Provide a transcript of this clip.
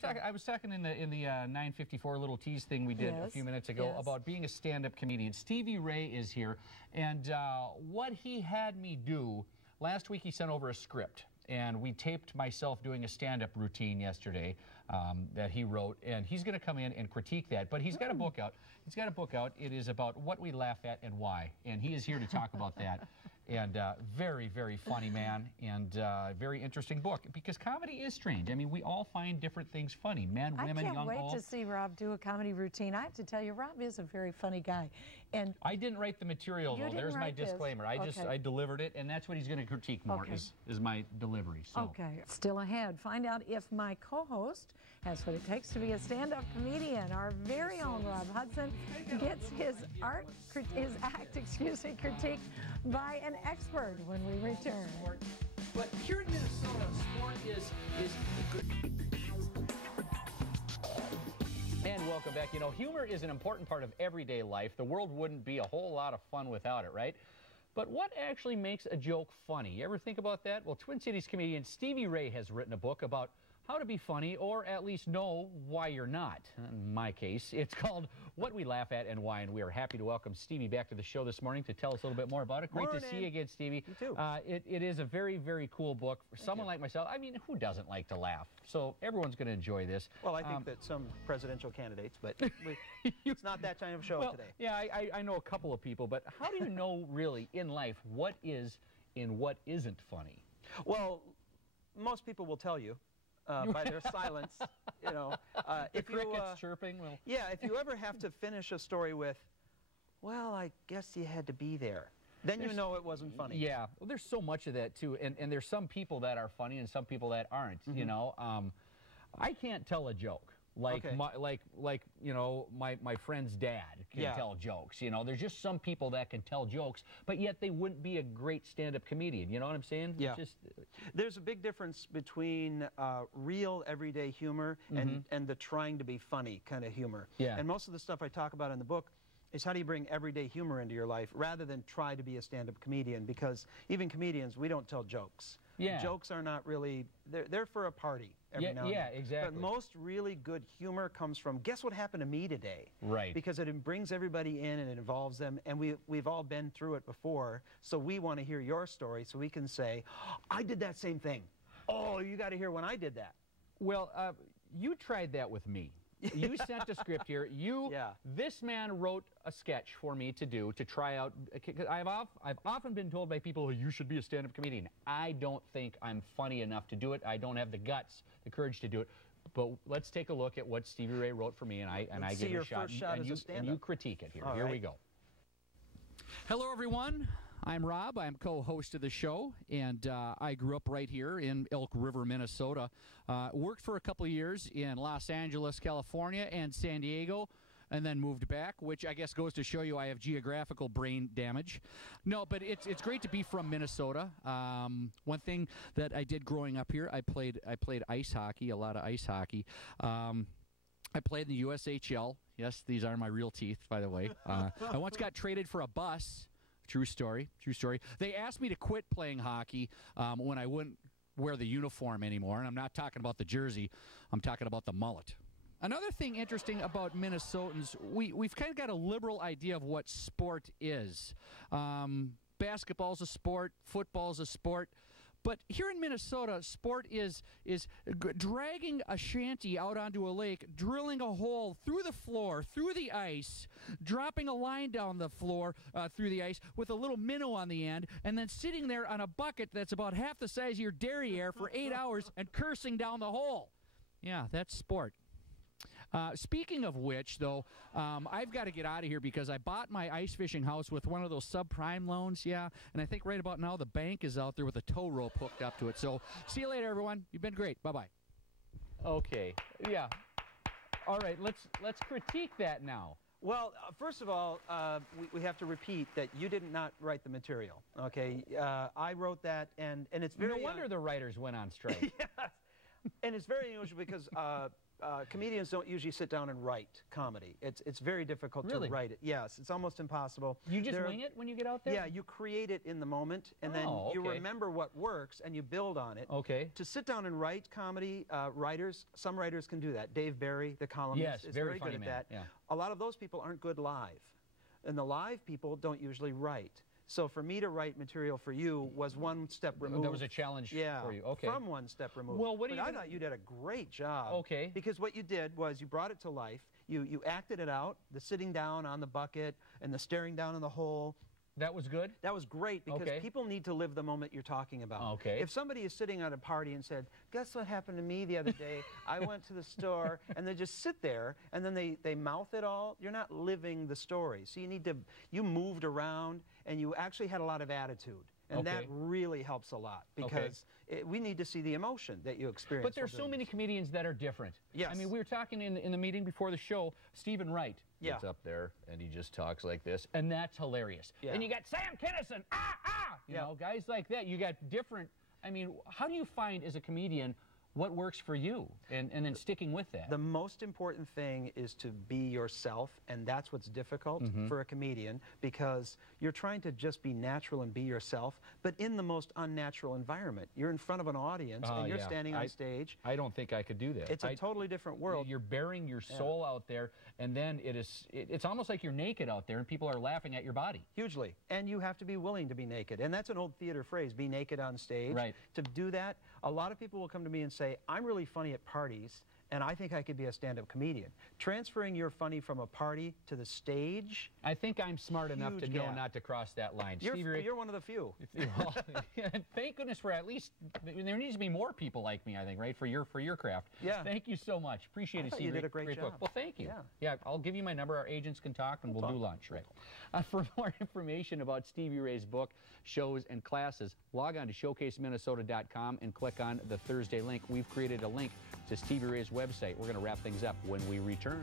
talking. I was talking in the 954 little tease thing we did a few minutes ago about being a stand-up comedian. Stevie Ray is here, and what he had me do last week, he sent over a script. And we taped myself doing a stand-up routine yesterday that he wrote, and he's going to come in and critique that. But he's got a book out. He's got a book out. It is about what we laugh at and why, and he is here to talk about that. And very, very funny man, and very interesting book, because comedy is strange. I mean, we all find different things funny. Men, women, young, old. I can't wait to see Rob do a comedy routine. I have to tell you, Rob is a very funny guy. And I didn't write the material, though. There's my disclaimer. I delivered it, and that's what he's going to critique more, is my delivery. So. Okay. Still ahead. Find out if my co-host has what it takes to be a stand-up comedian. Our very own Rob Hudson gets his act critiqued by an expert when we return. But here in Minnesota, sport is good. And welcome back. You know, humor is an important part of everyday life. The world wouldn't be a whole lot of fun without it, right? But what actually makes a joke funny? You ever think about that? Well, Twin Cities comedian Stevie Ray has written a book about how to be funny, or at least know why you're not. In my case, it's called What We Laugh At and Why, and we are happy to welcome Stevie back to the show this morning to tell us a little bit more about it. Great to see you again, Stevie. You too. It is a very, very cool book for someone like myself. I mean, who doesn't like to laugh? So everyone's going to enjoy this. Well, I think that some presidential candidates, but it's not that kind of show today. Yeah, I know a couple of people, but how do you know really in life what is and what isn't funny? Well, most people will tell you. By their silence, you know. The crickets chirping. Well. Yeah, if you ever have to finish a story with, well, I guess you had to be there, then you know it wasn't funny. Yeah, well, there's so much of that, too. And there's some people that are funny and some people that aren't, you know. I can't tell a joke. Like, you know, my friend's dad can tell jokes. You know, there's just some people that can tell jokes, but yet they wouldn't be a great stand-up comedian. You know what I'm saying? Yeah. There's a big difference between real everyday humor and the trying to be funny kind of humor. Yeah. And most of the stuff I talk about in the book is how do you bring everyday humor into your life rather than try to be a stand-up comedian, because even comedians, we don't tell jokes. Yeah. Jokes are not really, they're for a party every now and then. Yeah, exactly. But most really good humor comes from, guess what happened to me today? Right. Because it brings everybody in and it involves them, and we've all been through it before, so we want to hear your story so we can say, I did that same thing. Oh, you got to hear when I did that. Well, you tried that with me. You sent a script here. This man wrote a sketch for me to do, to try out. I've often been told by people, you should be a stand-up comedian. I don't think I'm funny enough to do it. I don't have the guts, the courage to do it. But let's take a look at what Stevie Ray wrote for me, and I give it a shot. And you critique it here. Here we go. Hello, everyone. I'm Rob. I'm co-host of the show, and I grew up right here in Elk River, Minnesota. Worked for a couple of years in Los Angeles, California, and San Diego, and then moved back, which I guess goes to show you I have geographical brain damage. No, but it's great to be from Minnesota. One thing that I did growing up here, I played ice hockey, a lot of ice hockey. I played in the USHL. Yes, these are my real teeth, by the way. I once got traded for a bus. True story, true story. They asked me to quit playing hockey when I wouldn't wear the uniform anymore, and I'm not talking about the jersey, I'm talking about the mullet. Another thing interesting about Minnesotans, we've kind of got a liberal idea of what sport is. Basketball's a sport, football's a sport. But here in Minnesota, sport is dragging a shanty out onto a lake, drilling a hole through the floor, through the ice, dropping a line down the floor through the ice with a little minnow on the end, and then sitting there on a bucket that's about half the size of your derriere for 8 hours and cursing down the hole. Yeah, that's sport. Speaking of which, though, I've got to get out of here because I bought my ice fishing house with one of those subprime loans, and I think right about now the bank is out there with a tow rope hooked up to it. So, see you later, everyone. You've been great. Bye-bye. Okay. Yeah. All right. Let's critique that now. Well, first of all, we have to repeat that you did not write the material. Okay. I wrote that, and it's very. No wonder the writers went on strike. Yes. And it's very unusual because. comedians don't usually sit down and write comedy. It's very difficult to write it. Yes, it's almost impossible. You just wing it when you get out there? Yeah, you create it in the moment, and then you remember what works, and you build on it. Okay. To sit down and write comedy, some writers can do that. Dave Barry, the columnist, is very good at that. Yeah. A lot of those people aren't good live, and the live people don't usually write. So for me to write material for you was one step removed. That was a challenge for you. Okay. From one step removed. Well, I thought you did a great job. Okay. Because what you did was you brought it to life. You acted it out, the sitting down on the bucket and the staring down in the hole. That was good? That was great because people need to live the moment you're talking about. Okay. If somebody is sitting at a party and said, guess what happened to me the other day? I went to the store, and they just sit there, and then they mouth it all, you're not living the story. So you moved around, and you actually had a lot of attitude. And that really helps a lot because we need to see the emotion that you experience. But there's so many comedians that are different. Yes. I mean, we were talking in the meeting before the show, Stephen Wright gets up there and he just talks like this, and that's hilarious. Yeah. And you got Sam Kinison, you know, guys like that. You got different, I mean, how do you find as a comedian what works for you and then sticking with that? The most important thing is to be yourself, and that's what's difficult for a comedian because you're trying to just be natural and be yourself, but in the most unnatural environment. You're in front of an audience and you're standing on stage. I don't think I could do that. It's a totally different world. You're bearing your soul out there, and then it's almost like you're naked out there and people are laughing at your body. Hugely. And you have to be willing to be naked. And that's an old theater phrase, be naked on stage. Right. To do that, a lot of people will come to me and say, I'm really funny at parties, and I think I could be a stand-up comedian. Transferring your funny from a party to the stage. I think I'm smart enough to know not to cross that line. You're one of the few. Well, thank goodness for at least, there needs to be more people like me, I think, right, for your craft. Yeah. Thank you so much. Appreciate it, Stevie. You did a great job. Book. Well, thank you. Yeah. I'll give you my number. Our agents can talk, and we'll do lunch, right? For more information about Stevie Ray's book, shows, and classes, log on to showcaseminnesota.com and click on the Thursday link. We've created a link to Stevie Ray's website. We're going to wrap things up when we return.